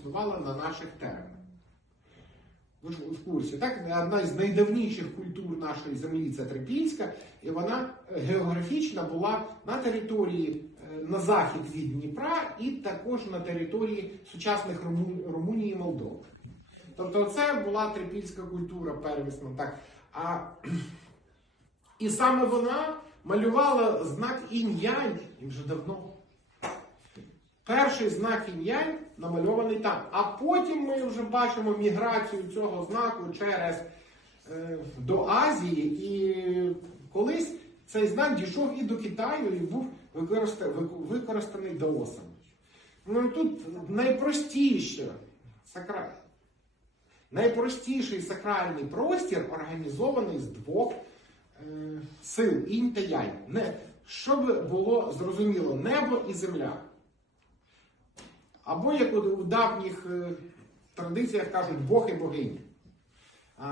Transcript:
існувала на наших теренах. Ви ж в курсі, так? Одна з найдавніших культур нашої землі це Трипільська, і вона е, географічно була на території е, на захід від Дніпра і також на території сучасних Румунії і Молдови. Тобто це була трипільська культура первісна. Так. А, і саме вона малювала знак інь-янь і вже давно. Перший знак інь-янь намальований там. А потім ми вже бачимо міграцію цього знаку через е, до Азії. І колись цей знак дійшов і до Китаю, і був використа- використаний даосами. Ну тут найпростіше сакра... найпростіший сакральний простір організований з двох е, сил інь та янь. Не, щоб було зрозуміло, небо і земля. Або як у, давніх е, традиціях кажуть Бог і богиня.